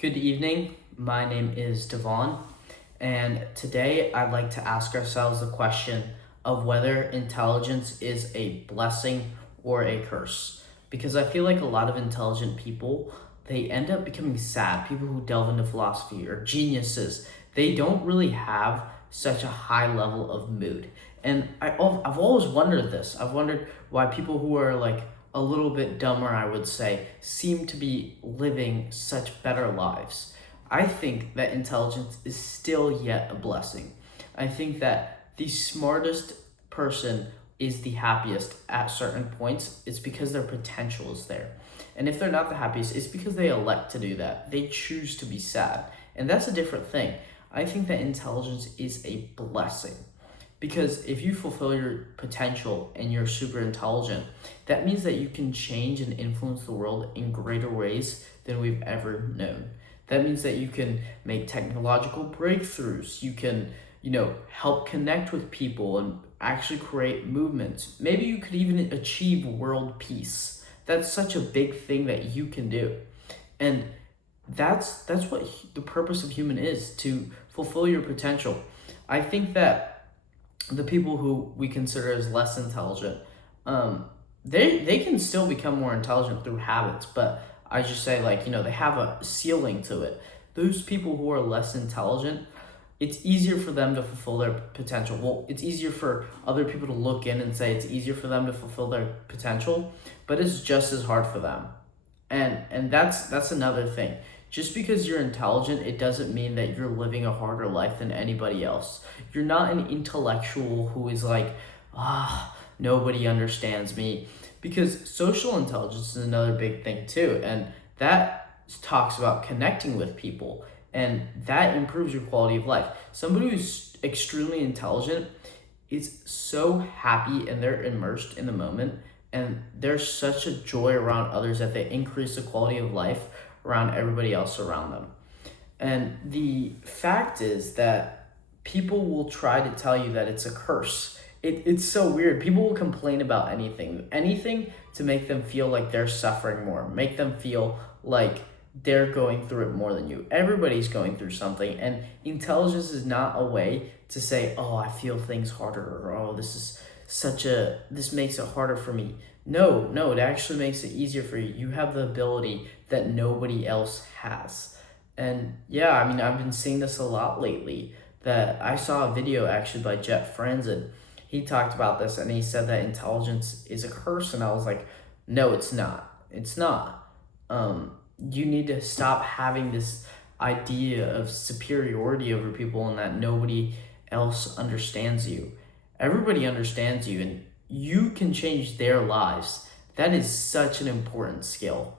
Good evening. My name is Devon, and today I'd like to ask ourselves the question of whether intelligence is a blessing or a curse. Because I feel like a lot of intelligent people, they end up becoming sad. People who delve into philosophy or geniuses, they don't really have such a high level of mood. And I've always wondered this. I've wondered why people who are like a little bit dumber, I would say, seem to be living such better lives. I think that intelligence is still yet a blessing. I think that the smartest person is the happiest at certain points. It's because their potential is there. And if they're not the happiest, it's because they elect to do that. They choose to be sad. And that's a different thing. I think that intelligence is a blessing. Because if you fulfill your potential and you're super intelligent, that means that you can change and influence the world in greater ways than we've ever known. That means that you can make technological breakthroughs. You can, help connect with people and actually create movements. Maybe you could even achieve world peace. That's such a big thing that you can do. And that's what the purpose of human is, to fulfill your potential. I think that the people who we consider as less intelligent, they can still become more intelligent through habits, but I just say they have a ceiling to it. Those people who are less intelligent, it's easier for them to fulfill their potential. Well, it's easier for other people to look in and say it's easier for them to fulfill their potential, but it's just as hard for them. And that's another thing. Just because you're intelligent, it doesn't mean that you're living a harder life than anybody else. You're not an intellectual who is like, nobody understands me. Because social intelligence is another big thing too. And that talks about connecting with people. And that improves your quality of life. Somebody who's extremely intelligent is so happy and they're immersed in the moment. And there's such a joy around others that they increase the quality of life around everybody else around them. And the fact is that people will try to tell you that it's a curse. It's so weird. People will complain about anything to make them feel like they're suffering more, make them feel like they're going through it more than you. Everybody's going through something, and intelligence is not a way to say, oh, I feel things harder, or oh, this makes it harder for me. No, it actually makes it easier for you. You have the ability that nobody else has. And yeah, I've been seeing this a lot lately. That I saw a video actually by Jet Friends, and he talked about this, and he said that intelligence is a curse, and I was like, no, it's not. It's not. You need to stop having this idea of superiority over people and that nobody else understands you. Everybody understands you, and you can change their lives. That is such an important skill.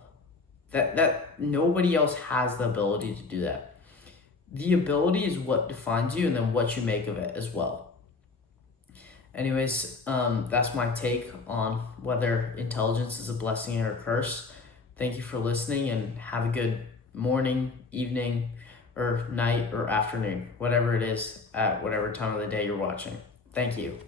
That nobody else has the ability to do that. The ability is what defines you, and then what you make of it as well. Anyways, that's my take on whether intelligence is a blessing or a curse. Thank you for listening, and have a good morning, evening, or night, or afternoon, whatever it is, at whatever time of the day you're watching. Thank you.